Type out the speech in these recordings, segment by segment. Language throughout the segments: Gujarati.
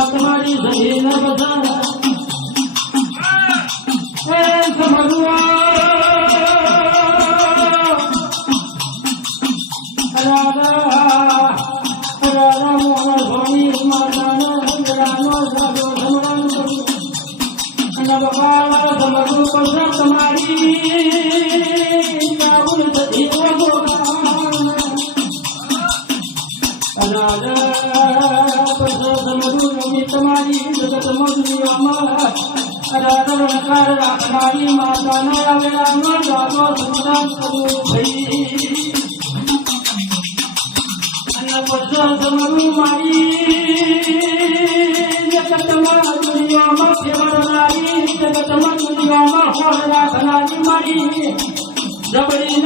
તમારી જમીન બધા તમારી જગત મધુરિયામાં રાખનારી માતાના આવેલાનો જાતો સંતાન કરવું ભાઈ અને પછી તમારું મારી જગતમાં દુનિયામાં ફેરવનારી જગતમાં દુનિયામાં હોર રાખનારી મારી જબરી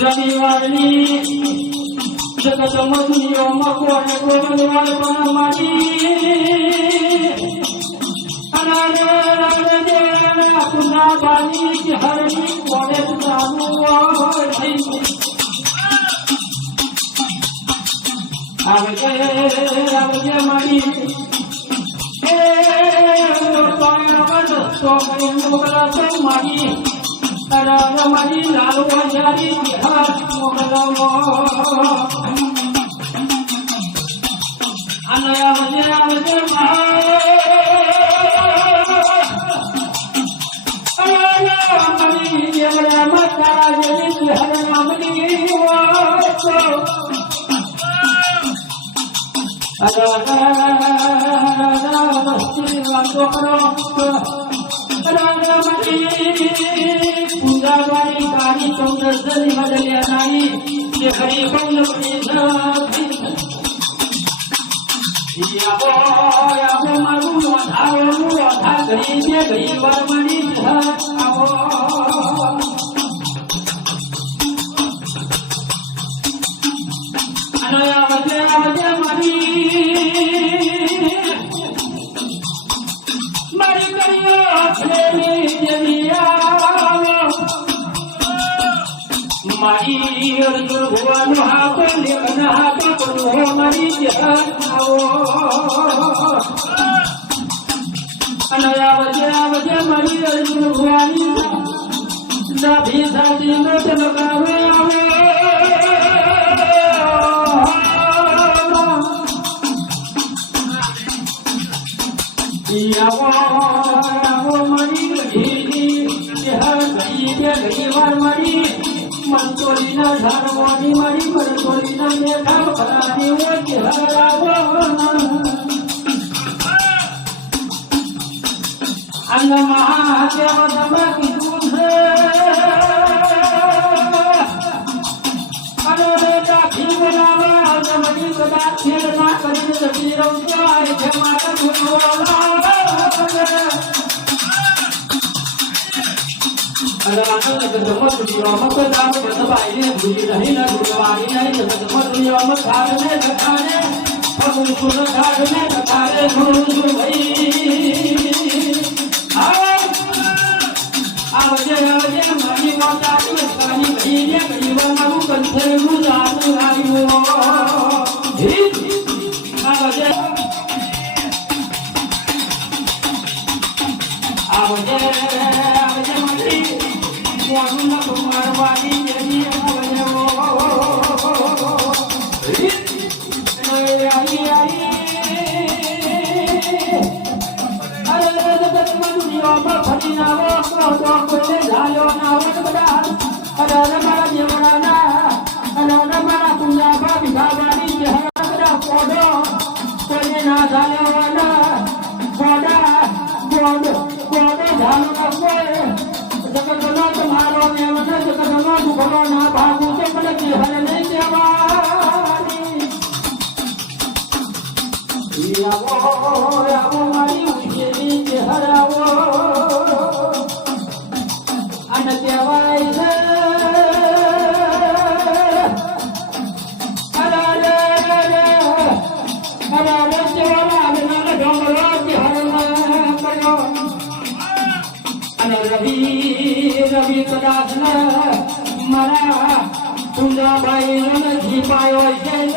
રવિવારની જગત મધુરિયામાં કોને ગોવિંદવાળ પણ મારી પુના બાની હરની કોને આવજે મારી મારી મારી લાલ બજારી પૂજાવાળી કાળી ચૌદસની બદલ્યા નારી જે હરી મારું વધાર ઘડી છે ઘડી વાર મળી આવો મારી અર્જુન ભુવાનો હાથો લેખના હાથો પડવો મારી જહાવો અને આવજે મારી અર્જુન ભુવાની નાભી સાથી નો ચમકાવે આવે આવો મારી ઘડી વાર મારી મંતોલીના ઝાડવાની મારી મંતોલીના મેઘા ભરાની ઓછી હરાવો અંગ મહાદેવ તમે કીધું છે અને કાઠી બોલાવા જમણી કદાચ છેડ ના કરીને જતી રહું જાય છે મારા ભૂલવાળા ફરીના તો કોને ઝાલ્યો ના વટ બધા અરે મારા દેવરાના અરે મારા કુંડા ભાભી ગાવાની કે હરા બધા પોડો કોને ના ઝાલ્યો ના પોડા પોડો પોડો ઝાલો ના કોઈ જગતનો તમારો ને મને જગતનો દુખનો ના ભાગુ તો મને કે હરે નહીં કહેવાની આવો મારી ઉજેરી કે હરાવો અને કહેવાય છે રવિ કદાચ મારા કુંજાભાઈ નથી પાયો છે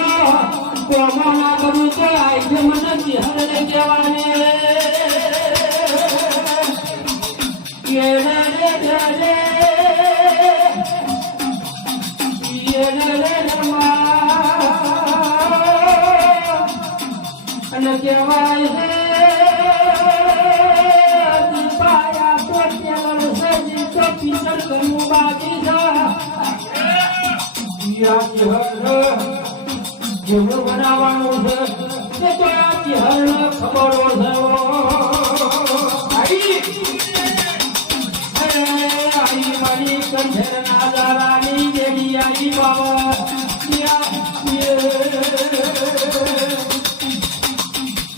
કોમો ના કરું તો આઈ છે મને હરે કહેવાની અને કહેવાય છે પિતર કરવું બાકી છે જેવું બનાવવાનું છે કે તો આ ચહેર ખબર આઈ મારી કંઠેર ના દારાની દેવી આઈ બાબા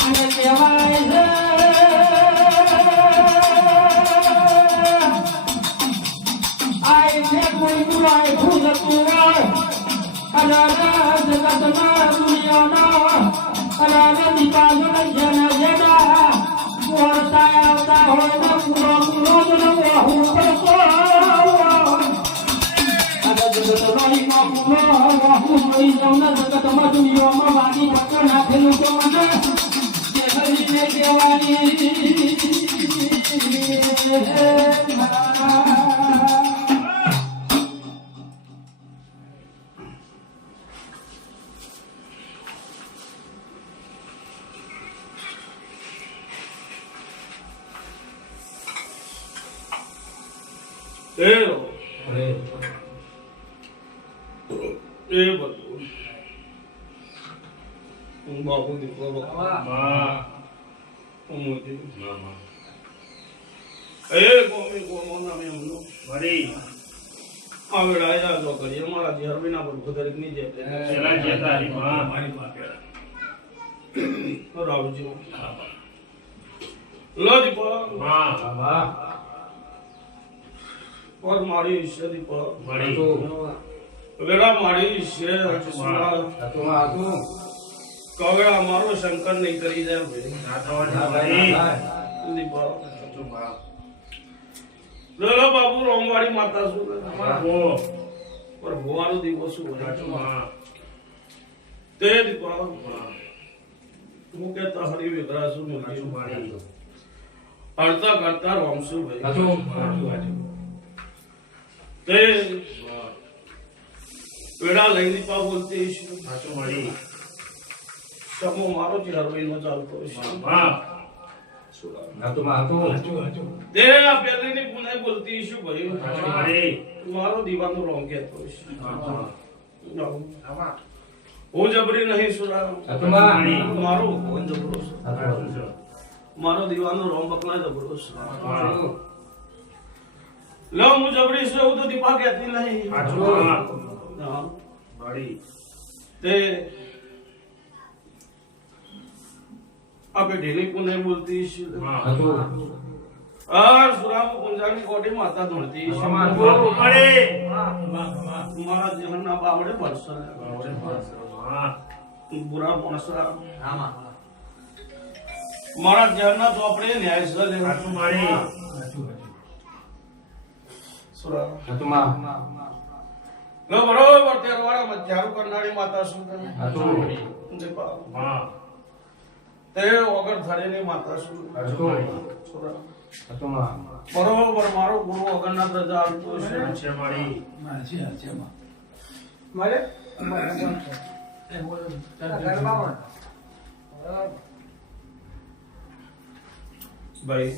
અને કહેવાય છે કોઈ બુરાઈ ભૂલતું અલારા જગતના દુનિયાના અલારા દીપાનો જેના જેના પોરતા આવતા હોય ને પૂરો પૂરો જનો હું કરતો આ જગતના ઈમાં પૂરો હું મળી જાઉં ને જગતમાં દુનિયામાં વાડી પકડ નાખેલું તો મને કે હરીને કહેવાની બાપુ દીકરો મારા હરબીના પર ખુદરત ની રાવજી લો દીપા પર મારી ઈશ્વર દીપા વેડા મારી ઈશ્વર કવેળા મારો શંકર નહીં કરી જાય ભાઈ બાબુ રોમવાડી માતા શું પર ભોવાનો દીવો શું તે દીપા હું કેતા હરી વિગ્રહ શું અડતા કરતા રોમશું ભાઈ તે વેડા લઈ દીપા બોલતી સમો મારો જ હરવાઈ નો ચાલતો દે આ પેલીની પુણે બોલતી શું ભાઈ મારો દીવાનો રોંગ કહેતો હું જબરી નહીં સુરા મારો ભગવાન જબરો મારો દીવાનો રોંગ બકલા જબરો લો હું જબરી છું હું તો દીપા કહેતી નહીં તે આપે ઢેલી પુને બોલતી સુરામ કુંજાની કોટી માતા ધોળતી મારા જીવનના બાવડે બરસો બુરા માણસ મારા જીવનના ચોપડે ન્યાય બરોબર તેરવાડા મધ્યારું કરનારી માતા શું તમે તે વગર થરેની માતા શું બરોબર મારો ગુરુ વગરના પ્રજા આવતો છે મારે ભાઈ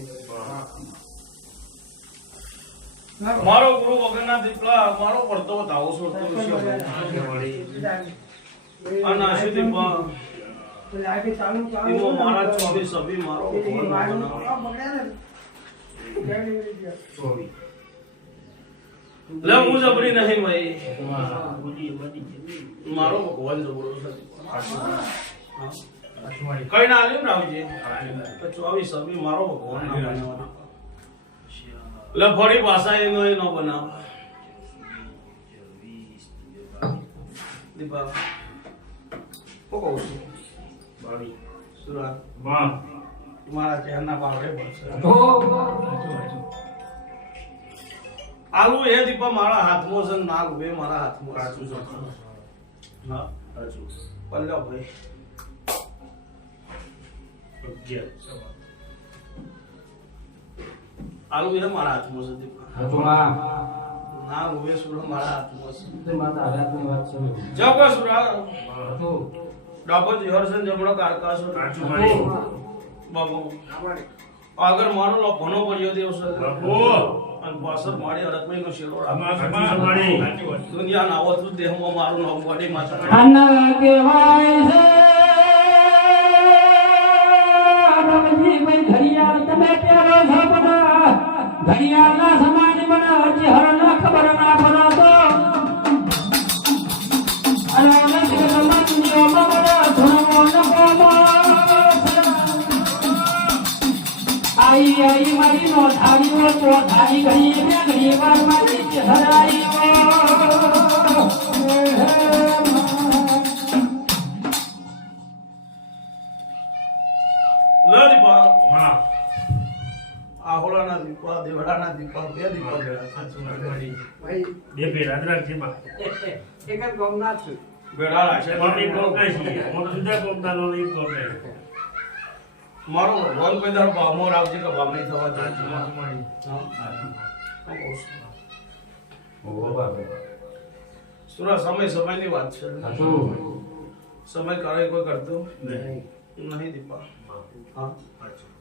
મારો ગુરુ વગરના દીપલા મારો પડતો ધાવો છોડતો અને આશી દીપા એમાં મારા 24 સભી મારો લે હું જબરી નહીં ભાઈ મારો ભગવાન જબરો છે કઈ ના આલ્યું રાવજી 24 સભી મારો ભગવાન ના બનાવવાનો લે ફરી પાછા એનો એ ન બનાવ દીપા કો કહું છું બાવી સુરા વાહ તમારા ચહેરના બાવડે પડશે આલુ એ દીપા મારા હાથમાં છે નાગ બે મારા હાથમાં સાચું છે હા સાચું પલ્લો ભાઈ આલુ એ મારા હાથમાં છે દીપા ના ઉભે સુરો મારા હાથમાં છે માતા આરાધની વાત છે જગો સુરા ડાબોજી હરસન જમણો કારકાસો બાબુ આગળ મારો લો ઘણો પડ્યો દેવ છે બાબુ અને પાછળ મારી અડકમઈ નો શેરો દુનિયા નાવો તું દેહમાં મારું નામ બોડી માતા આના કહેવાય છે રમજી ભાઈ ઘડિયાળ તમે પ્યારો છો પણ ઘડિયાળના સમાજ મને હજી હરના ખબર ના પડો તો અને અનંત સમાજની અમારા ધર્મો નકોમો આઈ મારી નો થાળીઓ તો થાળી ઘડી બે ઘડી વાર મારી હરાઈઓ લે દીપા હા આહોળાના દીપા દેવડાના દીપા બે દીપા ભાઈ બે ભેરા રાખજે માં એક જ ગોમના છે ભેરા રાખે મારી ગોમ કઈ છે મોર સુધા ગોમદાનો નહીં ગોમ મારો ભગવાન પેદાર બામો રાવજી કે બામ નહીં થવા દે મારી હા ઓ બાબા સુરા સમયની વાત છે સમય કરે કોઈ કરતો નહીં દીપા હા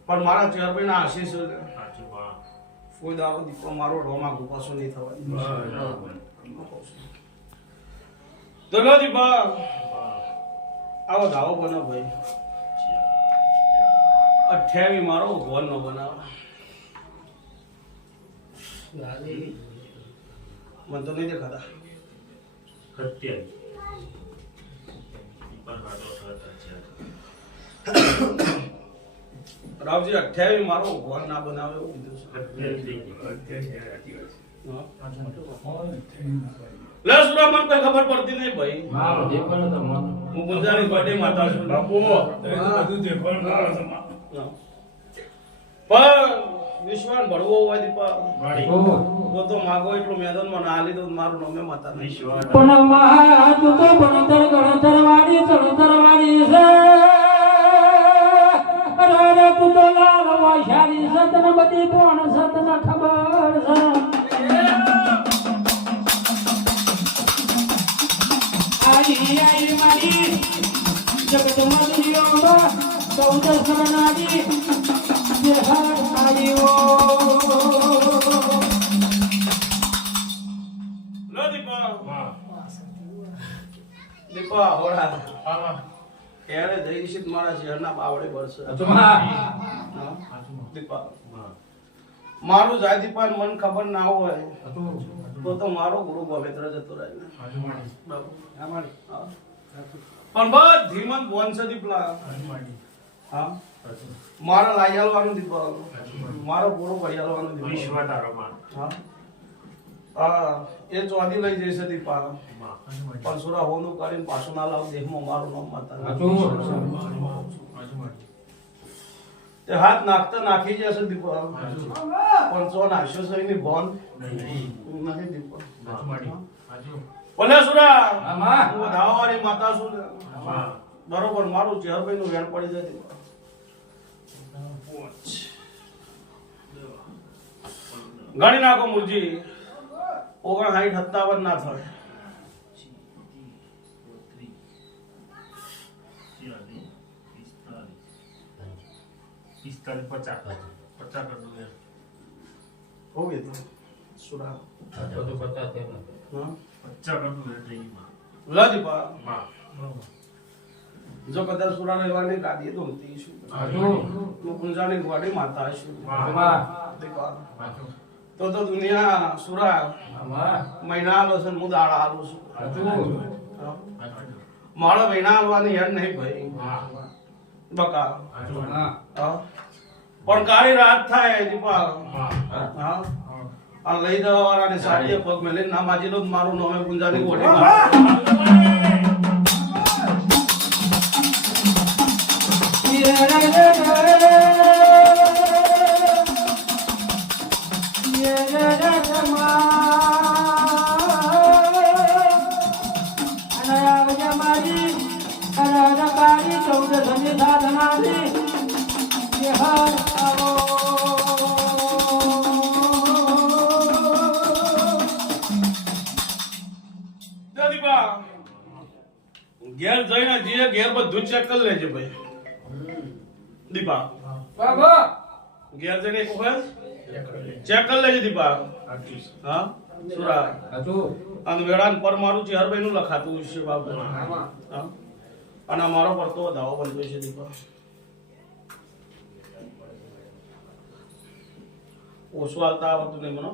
પણ મારા ચેરભાઈ ના આશીષ કોઈ દાડો દીપો મારો રોમા ગુપાસો નહીં થવા તો લો દીપા આવો દાવો બનો ભાઈ 28 મારો ભગવાન નો બનાવો મને તો નહીં દેખાતા 27 રાવજી 28 મારો ભગવાન ના બનાવે એવું કીધું છે લે સુરા મને કઈ ખબર પડતી નહીં ભાઈ હું ગુંજારી બર્થડે માતા છું બાપુ બધું દેખવાનું પણ વિશ્વાન ભળવો હોય દીપા તો માગો એટલું મેદાનમાં ના લીધો મારું નામે માતા વિશ્વાન પણ મા તું તો ભણતર ગણતર વાળી ચણતર વાળી છે અરે તું તો લાલ વાશારી સતન બધી કોણ સતન ખબર છે આઈ મારી જગત મદિયોમાં ચૌદ સરનાજી જે હર આયો લો દીપા દીપા હોરા ત્યારે જઈશિત મારા શહેરના બાવડે બળશે દીપા મારું જાય દીપા મન ખબર ના હોય તો મારો ગુરુ ગોવેત્ર જતો રહે પણ બધી મન બોન છે દીપલા હા મારા લાયાલવાનું દીપા મારો પૂરો ભરિયાલવાનું દીપા વિશ્વા તારો માં હા એ ચોદી લઈ જશે દીપા પણ સુરા હોનું કરીને પાછું ના લાવ દેહમાં મારું નામ માતા તે હાથ નાખતા નાખી જશે દીપા પણ ચો નાખ્યો છે એની બોન નહીં દીપા બોલે સુરા હું ધાવાવાળી માતા છું બરોબર મારું ચેરભાઈ નું વેણ પડી જાય દીપા ગણી નાખો મુરજી 59 57 ના થાય 50 50 कर दूंगा हो गए तो સુરા બધું કરતા તેમ હા બચ્ચા કરતું એટલે ઈમાં. લા દીપા માં. જો કદાચ સુરા રહેવાની ગાદી તો હતી શું તો ગુંજાની ગોડી માતા શું દીપા તો દુનિયા સુરા મહિના આલો છે હું દાડા આલું છું મારા મહિના આલવાની હેડ નહીં ભાઈ બકા પણ કાળી રાત થાય દીપા હા આ લઈ જવા વાળાને સાડીએ પગ મેલે ના માજીલો મારું નામે ગુંજાની ગોડી ઘેર જઈને જે ઘેર બધું ચેક કરી લેજે ભાઈ દીપા ઘેર જઈને એક વખત ચેક કરી લેજે દીપા હા સુરા અને વેળાન પર મારું ચેહરભાઈ નું લખાતું છે બાપુ હા અને મારો પડતો ધાવો બનતો છે દીપા ઓછું હાલતા આવડતું નહીં મને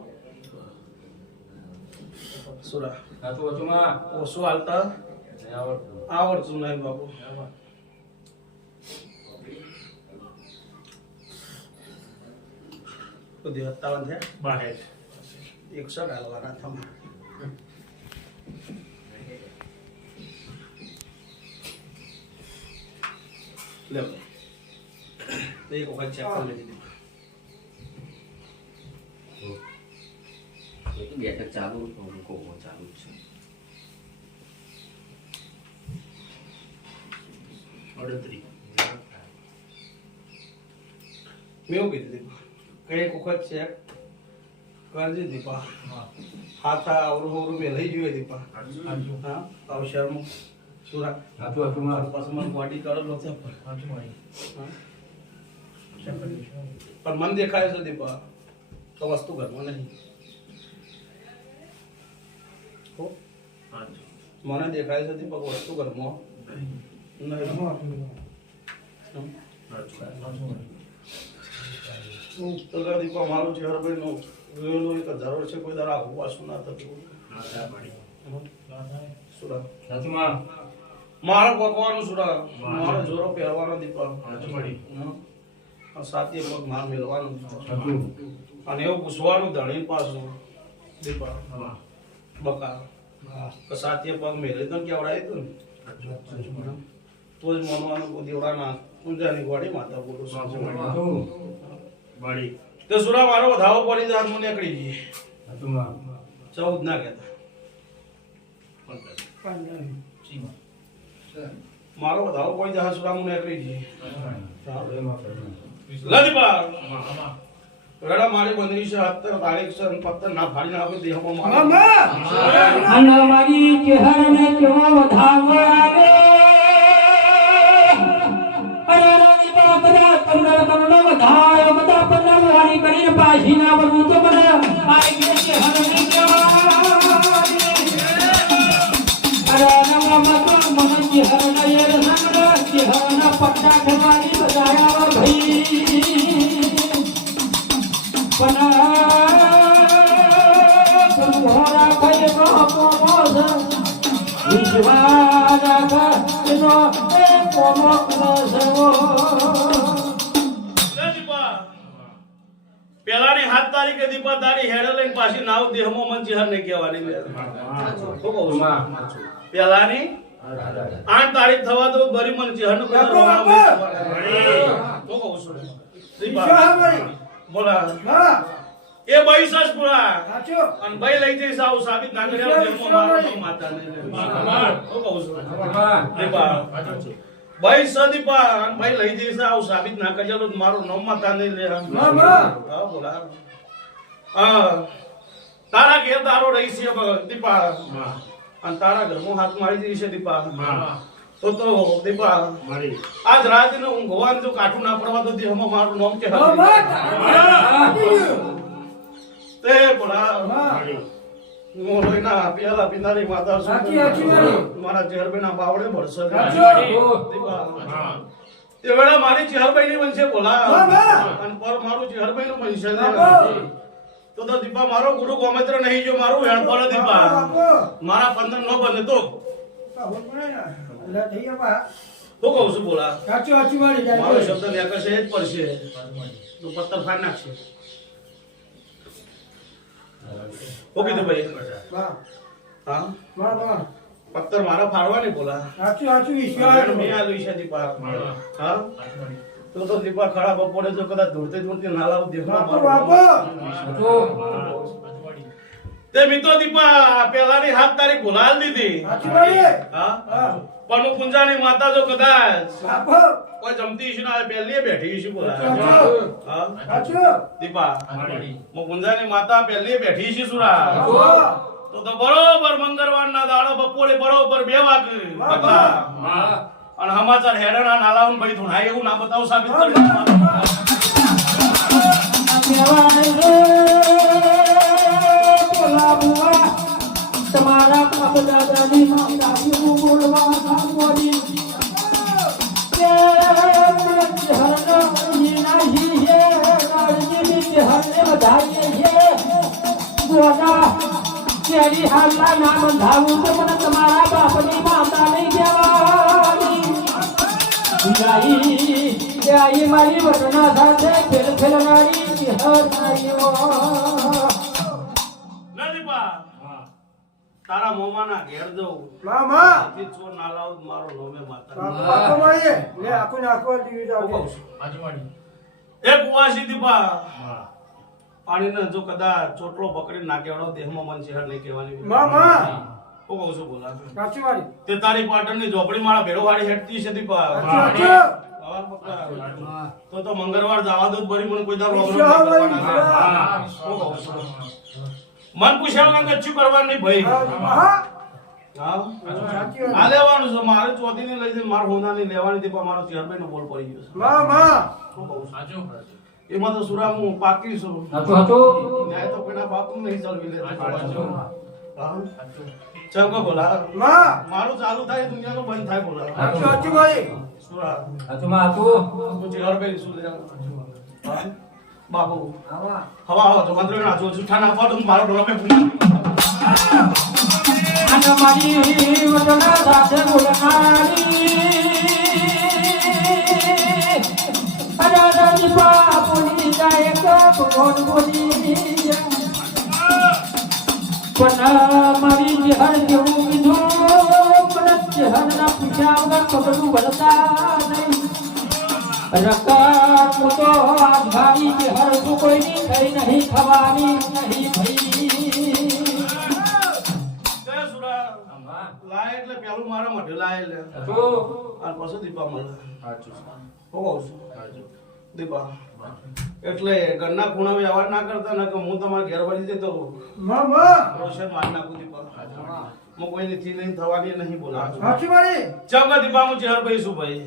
સુરા ઓછું હાલતા આવડતું નહીં બાપુ બધી 57 છે બહાર 100 હાલવાના થમા લે તો એક વખત ચેક કરી લેજે બેઠક ચાલુ કોમો ચાલુ છે અડત્રી મેં એવું કીધું દીપા કઈ એક વખત ચેક કરજે દીપા હાથ અવરું મેં લઈ જોઈએ દીપા હા અવસરમાં સુરા પાછું મને બોડી કરેલો છે પણ મન દેખાય છે દીપા તો વસ્તુ ઘરમાં નહીં મને દેખાય છે દીપક વસ્તુ ઘરમાં તો દીપા મારું ચેહરભાઈ નું જોયેલું એક જરૂર છે કોઈ દાડા આવું પાછું ના થતું સુરા મારો પકવાનું સુરા મારો જોરો પહેરવાનો દીપા સાથી પગ માર મેળવાનું અને એવું પૂછવાનું ધણી પાછું દીપા બકા સાથી પગ મેળે તો કેવડાય તો ને તો જ મનવાનું દેવડાના ઊંઝાની ગોળી માતા બોલું બાળી તો સુરા મારો ધાવો પડી જાય મને નીકળી જઈએ 14 ના કહેતા મારો ધાવો પડી જાય સુરા મને નીકળી જઈએ લદીપા રેડા મારી બંદરી છે 70 તારીખ છે 75 ના ફાડી નાખો દેહમાં અને મારી ચહેરાને કેવો વધાવો આવે અરે રાની બાપરા તમને તમને વધાયો બધા પન્નાવાળી કરીને પાછી ના પડું તો મને આઈ કે ચહેરાને કેવો અરે નમા મત મને ચહેરાને એ રંગના ચહેરાના પટ્ટા ખવાની બજાયા ભાઈ પેલાની 7 તારીખે દીપા દાડી હેડે લઈને પાછી નાવ દેહમાં મન ચિહર ને કહેવાની પેલાની 8 તારીખ થવા તો બરી મન ચિહર નું બોલા એ ભાઈ સસપુરા અને ભાઈ લઈ જઈશ આવું સાબિત ના કર્યા દેહમાં માતા ને ભાઈ સદીપા અને ભાઈ લઈ જઈશ આવું સાબિત ના કર્યા તો મારું નામ માતા નહીં લે હા બોલા તારા ઘેર તારો રહી છે દીપા અને તારા ઘરમાં હાથ મારી જઈ છે દીપા તો દીપા આજ રાત ને ઊંઘવાનું જો કાઠું ના પડવા તો દેહમાં મારું નામ કે તે બોલા હું લોહીના પેલા પિતાની માતા છું. સાચી વાળી. મારા ચેહરભાઈના બાવળે મળશે. હા. તે વેળા મારી ચેહરભાઈની બનશે બોલા હા. અને પર મારું ચેહરભાઈનું બનશે ને. બાપુ. તો દીપા મારો ગુરુ ગોમત્ર નહીં જો મારું વેણફળ દીપા મારા 15 નો બને તો હું કહું છું બોલા મારો શબ્દ વ્યાકરશે જ પડશે તો પત્તર ફાડી નાખશે. હું કીધું ભાઈ હા પત્તર મારા ફાડવા નહીં બોલા મેં આ લઈ છે દીપા હા તો દીપા ખડા બપોરે જો કદાચ દોડતે ના લાવું દેખવા તે મિત્રો દીપા પેલાની 7 તારીખ ભૂલાલ દીધી હા પણ હું કુંજાની માતા જો કદાચ કોઈ જમતી છે ના પહેલી બેઠી છે બોલા હા દીપા હું કુંજાની માતા પહેલી બેઠી છે સુરા તો બરોબર મંગળવારના દાડો બપોરે બરોબર 2 વાગે બતા અને સમાચાર હેડના નાલાውን ભાઈ ધુણાય એવું ના બતાવું સાબિત કરી તમારા બાપ દાદાની માતાજી બોલવા સાંભળી કેરી હાલના નામ ધાવું તો મને તમારા બાપની માતા નહીં કહેવાય મારી વટના સાથે ખેલ ખેલનારી તારા મોમાના ઘેર જવું મામા ચોર ના લાવ મારો નોમે માતા એક કુવાસી દીપા પાણીને જો કદાચ ચોટલો પકડી નાખેડો દેહમાં મન શહેર નહીં કહેવાની હું કહું છું બોલા તે તારી પાટણની ઝોપડી મારા ભેડો વાળી હેઠતી છે દીપા તો મંગળવાર જવા દો બરી મને કોઈ દાર મન પૂછ્યા વગર કચ્છું કરવાનું નહીં ભાઈ આ લેવાનું છે મારે ચોથી ની લઈ જઈને મારે હોના ની લેવાની દીપા મારો ચેરભાઈ નો બોલ પડી ગયો છે એમાં તો સુરા હું પાકી છું ન્યાય તો કોઈના બાપ નહીં ચાલવી લેતો ચંગો બોલા મારું ચાલુ થાય દુનિયાનું બંધ થાય બોલા સુરા તું ચેરભાઈ શું લે બાપુ હવા તો મંત્ર ના જો જુઠા ના પાડો મારો ડોળા પે અને મારી વટના સાથે બોલનારી અડાડી બાપુની જાય તો ભગવાન બોલી પણ મારી જહર જેવું કીધું પણ જહર ના પૂછ્યા વગર પગલું ભરતા નહીં રકા તો આજ ભારી જહર તો કોઈની થઈ નહીં થવાની નહીં ભાઈ લાય એટલે પેલું મારા માટે લાય લે આ પછી દીપા મળે દીપા એટલે ઘરના ખૂણામાં અવાજ ના કરતા ને કે હું તમારા ઘેર વળી જતો રોશન મારી નાખું દીપા હું કોઈની થી નહીં થવાની નહીં બોલા ચમ દીપા હું ચેહર ભાઈ શું ભાઈ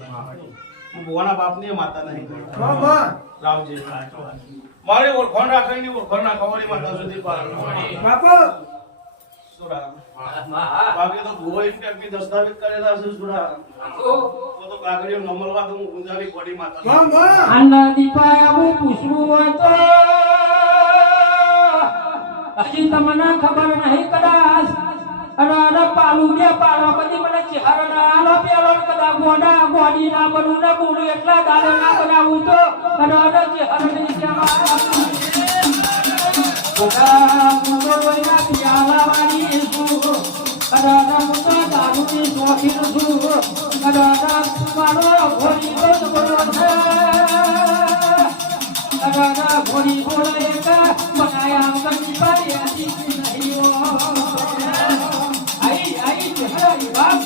હું ભુવાના બાપની માતા નહીં રામજી મારી ઓળખાણ રાખવાની ઓળખાણ નાખવાની માતા સુધી બાપા સુરા બાકી તો ભુવા ઇન્ટેકની દસ્તાવેજ કરેલા છે સુરા તો કાગળિયો નમલવા તો હું ગુંજાવી કોડી માતા આના દીપાય આવું પૂછવું હોય તો હજી તમને ખબર નહીં કદાચ અને પાલું બે પાડો બધી મને ચહેરો ના આલો પેલો કદાચ ગોડા ગોડી ના બનું ના બોલું એટલા દાડે ના બનાવું તો અને ચહેરો ની ગોડા મુંડો રોઈના પિયાલા વાળી છું અડાડા મુંડો દારૂની શોખીન છું અડાડા મારો ઘોડી તો બોલો છે અડાડા ઘોડી બોલે એકા બનાયા કદી પાડી આજી નહીં આઈ ચહેરા બાપ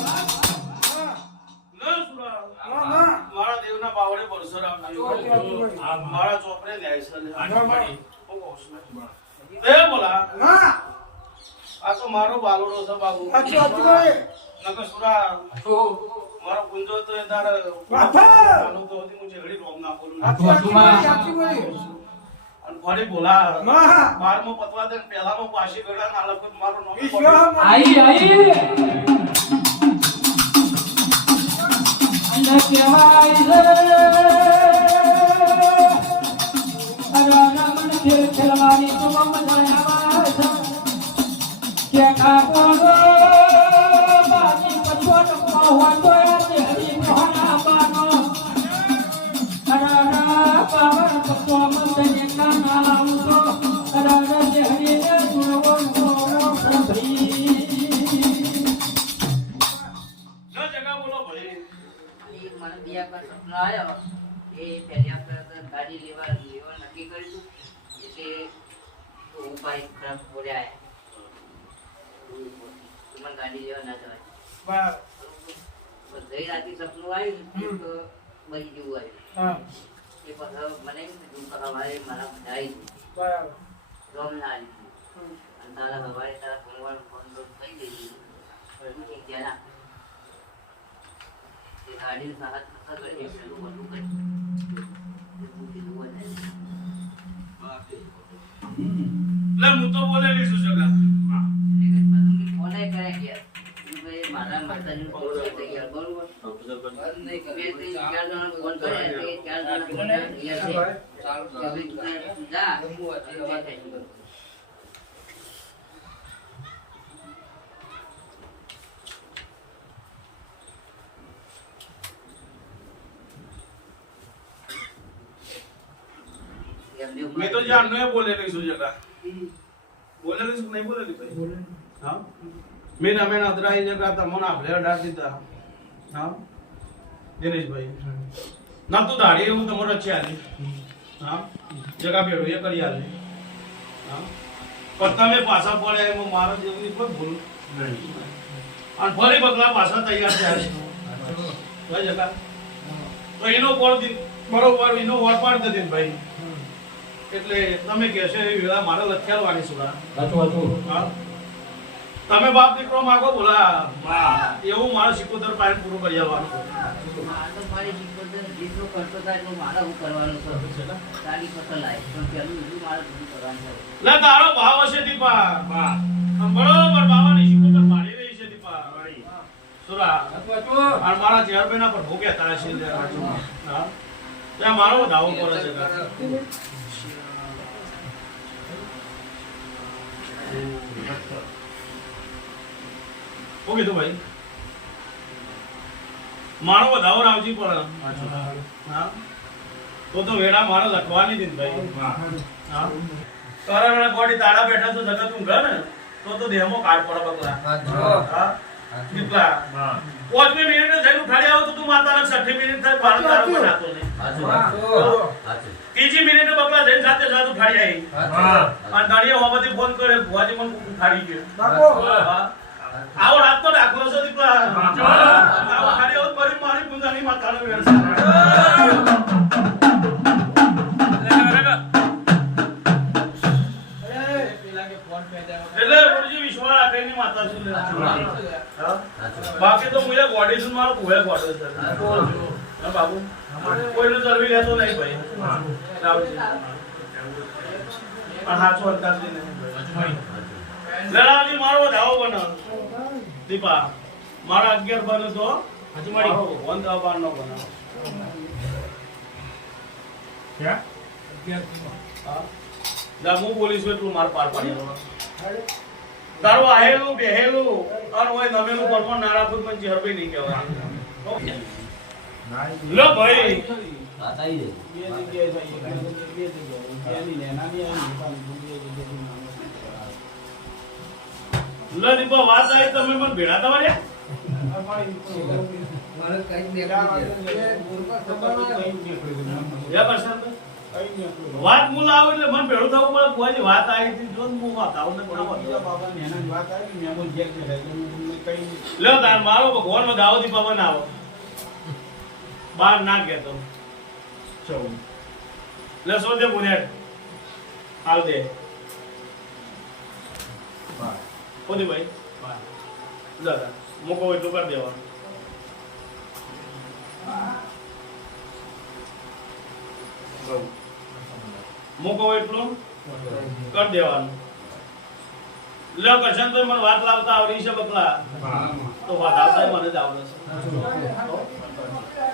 મારા દેવના બાવળે પરશુરામ મારા ચોપડે ન્યાય છે બોલા આ તો મારો બાલોડો છે બાબુ નકર સુરા મારો ગુંજો તો એ તાર આનો તો હતી હું ઝઘડી રોમ ના બોલું અને ફરી બોલા માં 12મો પતવા દે પહેલામાં પાછી ગળા ના લખત મારું નામ વિશ્વ આઈ અને કહેવાય છે અરે રમણ ખેલ ખેલવાની તો મજા આવે છે કે કાકો બાજી પછોટ હોતો હરી મોહના બાનો અરે પાવર પતો મંદને કાના આવતો અરે હરી ને સુરવો ભરી ન જગા બોલો ભાઈ મને દિયા પર સપનો આવ્યો એ પહેલી વખત ગાડી લેવા નક્કી કર્યું એટલે હું બાઈક ખરાબ બોલ્યા મને ગાડી લેવા ના જવાય ગઈ રાતે સપનું આવ્યું તો બહી જેવું આવ્યું એ પછી મને હવારે મારા મજા બરાબર ગમ ના આવી અને તારા હવારે તારા ફોન થઈ ગઈ ત્યાં ગાડી સાહસ કરે એ પેલું બધું કરી લે હું તો બોલેલી છું જગા ફોને કરે ગયા મારા માતાજીનું ફોન થઈ ગયા બરોબર બે ત્રણ ચાર જણા ફોન કરે તે ચાર જણા ફોન જા મેં તો જાણ ન બોલેલી છું જગા બોલેલી છું નહીં બોલેલી ભાઈ હા મેં અમે અદરાઈ જગા તમને આપણે અડાર દીધા હા દિનેશભાઈ ના તો દાડી એવું તમારો છે આલી હા જગા બેડો એ કરી આલે હા પણ તમે પાછા પડ્યા એમાં મારો જેવું કોઈ ભૂલ નહીં અને ફરી બગલા પાછા તૈયાર થયા ભાઈ જગા તો એનો કોણ બરોબર એનો વોટ પાડ દે ભાઈ એટલે તમે કહેશો એ વેળા મારે લખ્યાલવાની સુરા હા તમે બાપ દીકરો માગો બોલા એવું મારો સિકોતર પાયન પૂરું કરી આવવાનું તો મારી જીવન જેટલો ખર્ચો થાય એટલો મારા હું કરવાનો છે ગાડી પસંદ આવી પણ પેલું બધું મારે બધું કરવાનું છે લે તારો ભાવ હશે દીપા બરોબર બાવાની સિકોતર મારી રહી છે દીપા સુરા અને મારા ચેરમેના પર ભોગ્યા તારા છે હા ત્યાં મારો દાવો કરે છે ઓકે તો ભાઈ મારો વધાવો રાવજી પડે હા તો વેડા મારે લખવાની દીન ભાઈ હા તારા કોડી તાળા બેઠા તો જગત તું ઘર ને તો દેહમો કાઢ પડે બકરા હા કેટલા 5 મિનિટ જઈને ઉઠાડી આવો તો તું માતાને 60 મિનિટ થાય બાર તારો બનાતો નહીં ત્રીજી મિનિટે બકરા જઈને સાથે સાથે ઉઠાડી આવી અને દાડિયા હોવાથી ફોન કરે ભુવાજી મને ઉઠાડી ગયો આવો રાત તો દાખલો છે દીપા આવો ખાલી આવો પરી મારી પૂંજાની માતાનો વેરસા એટલે ગુરુજી વિશ્વાસ રાખીને માતા છું બાકી તો મુજે ગોડી છું મારો કુવે ગોડો છે હા બાબુ કોઈનું ચરવી લેતો નહીં ભાઈ રાવજી આ હાચો અંદાજ નહીં ભાઈ લડાની મારો ધાવો બનો દીપા મારા 11 બનો તો હજી મારી વન દવા નો બનો ક્યાં 11 હા જા હું પોલીસ એટલું માર પાર પાડી તારો આહેલું બેહેલું અને ઓય નમેલું પરમો નારા ખુદ મન ચહેરભાઈ નહીં કહેવાય લો ભાઈ આતાઈ બે જગ્યાએ એની નેનાની લો દીપા વાત આવી તમે મને ભેળા તમારે વાત મૂળ આવે એટલે મન ભેળું થવું પડે કોઈ વાત આવી હતી જો હું વાત આવું ને બાબા નેનાની વાત આવી મેમો જેક છે કઈ લો તાર મારો ભગવાન નો દાવો દીપા બનાવો બાર ના કેતો ચૌ લે સોદે બુનેટ હાલ દે કોદી ભાઈ દાદા મૂકો હોય તો કરી દેવાનું મૂકો એટલું કરી દેવાનું. લ્યો કરશનભાઈ મને વાત લાવતા આવડી છે બકલા તો વધાવતા મને જ આવડે છે.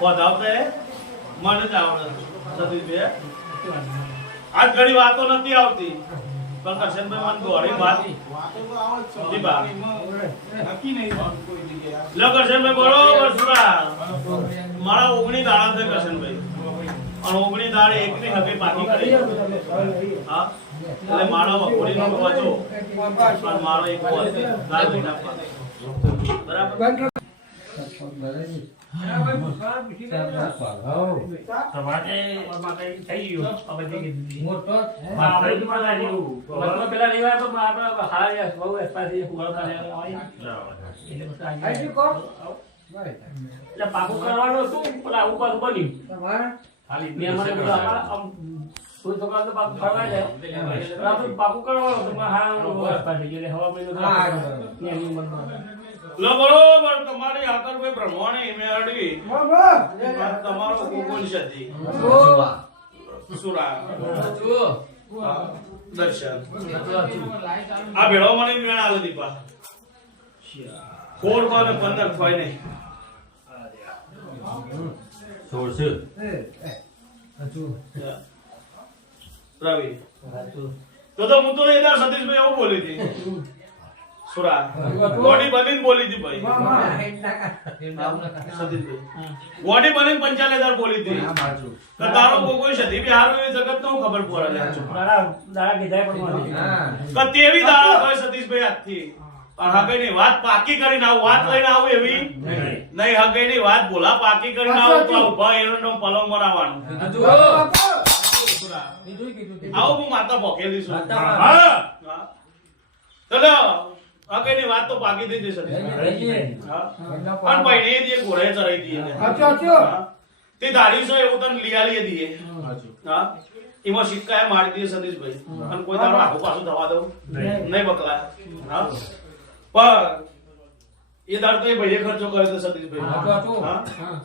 વધાવતા મને જ આવડે છે. સતીશભાઈ આજ ઘણી વાતો નથી આવતી પણ કરશનભાઈ મને દોડી વાત દીપા નક્કી નહીં થતું કોઈ જગ્યાએ. લ્યો કરશનભાઈ બરોબર સુરા મારા 19 દાડા છે કરશનભાઈ અને 19 દાડે એકની હકે પાકી કરી હા એટલે મારો વખોડીનો બચો અને મારો એક બોલ લાલ મહિના બરાબર પેલા રેવા તો આપણા હારા બહુ એસપાસી એટલે પાકું કરવાનું હતું પણ આવું પાછું બન્યું મેં મને બધું આમ કોઈ છોકરા તો પાકું કરવા જાય આપણે પાકું કરવાનું હતું હા એસપાસી એટલે હવા મહિનો લો બરોબર તમારી આકરભાઈ બ્રહ્માણે મે અડવી તમારો કોકોલ શતી સુરા દર્શન આ ભેળો મને મેણ આલે દીપા કોડ કોને 15 થાય નહીં 16 રવિ તો હું તો એના સતીશભાઈ એવું બોલી હતી સુરા બોડી બનીને બોલી હતી ભાઈ સતીશભાઈ બોડી બનીને 45000 બોલી હતી તો તારો કોઈ સતી બિહાર એ જગત નો ખબર પડે દાડા કીધા પણ કે તેવી દાડા હોય સતીશભાઈ આજથી પણ હગઈની વાત પાકી કરીને આવું વાત લઈને આવું એવી નહીં હગઈની વાત બોલા પાકી કરીને આવું તો ઉભા એનો પલંગ બનાવવાનું આવું હું માતા ભોકેલી છું હા ચલો હગઈની વાત તો પાકી થઈ જશે હા પણ ભાઈ ને જે ઘોડે ચરાઈ દીએ તે દાડી છો એવું તને લીયાલી દીએ હા એમાં સિક્કા મારી દીએ સતીશભાઈ અને કોઈ તારો આખો પાછું થવા દઉં નહીં બકલા હા પણ એ દાડ તો એ ભાઈએ ખર્ચો કર્યો તો સતીશભાઈ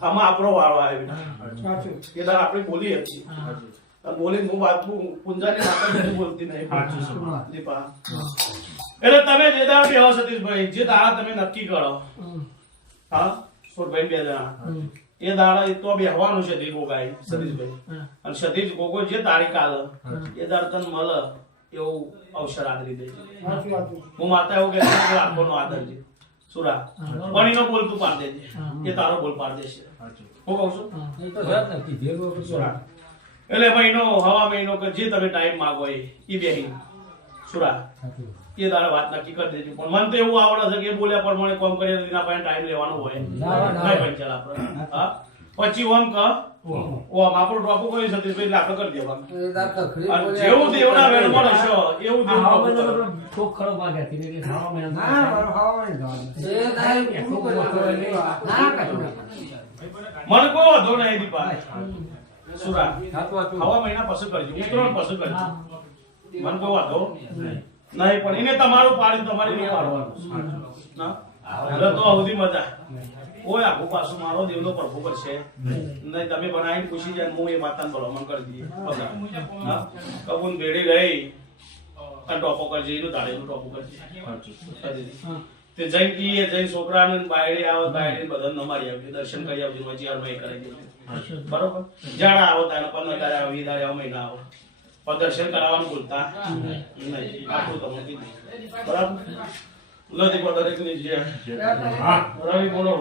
આમાં આપણો વાળો આવ્યો એ દાડ આપણે બોલી હતી બોલી હું વાત પુંજાની વાત બોલતી નહીં દીપા એટલે તમે જે દાડ બેહો સતીશભાઈ જે દાડા તમે નક્કી કરો હા સોરભાઈ બે જણા એ દાડા એ તો બેહવાનું છે દીપો ગાય સતીશભાઈ અને સતીશ ગોગો જે તારીખ આલે એ દાડ તને મળે એવું અવસર આદરી દે હું માતા એવું કે આખોનો આદર છે સુરા પણીનો બોલ તું પાડ દેજે એ તારો બોલ પાડ દેશે હું કહું છું સુરા એટલે મહિનો હવા મહિનો કે જે તમે ટાઈમ માંગો એ બેહી સુરા એ તારે વાત નક્કી કરી દેજો પણ મને તો એવું આવડે છે કે બોલ્યા પ્રમાણે કામ કરીએ એના પાસે ટાઈમ લેવાનો હોય નહીં પંચાલ આપણે હા પછી ઓમ ક ઓમ આપણો ટોપો કોઈ સતીશભાઈ એટલે આપણે કરી દેવાનું જેવું દેવના વેળમાં હશો એવું દેવ ખૂબ ખરો માગ્યા હતી એટલે ખાવા મેં મને કોઈ વાંધો નહીં દીપા સુરા હવા મહિના પછી કરજો ઉત્તરાયણ પછી કરજો મને કોઈ વાંધો નહીં પણ એને તમારું પાડી તમારી નહીં પાડવાનું ના એટલે તો આવતી મજા કોઈ આખું પાછું મારો દેવનો પ્રભુ કરશે નહીં તમે બનાવીને પૂછી જાય હું એ માતાને ભલામણ કરી દઈએ હા કબૂન ભેડી રહી અને ટોપો કરજે એનું દાડેનું ટોપો કરજે તે જૈન કીએ જૈન છોકરાને બાયડે આવે બાયડે બધા નમારી આવજો દર્શન કરી આવજો પછી હરમાઈ કરાવી દેજો બરોબર જાડા આવો તારે 15 તારે આવો 20 તારે આવો મહિના આવો પણ દર્શન કરાવવાનું ભૂલતા નહીં આટલું તમને કીધું બરાબર નથી પણ દરેક ની જે રવિ બોલો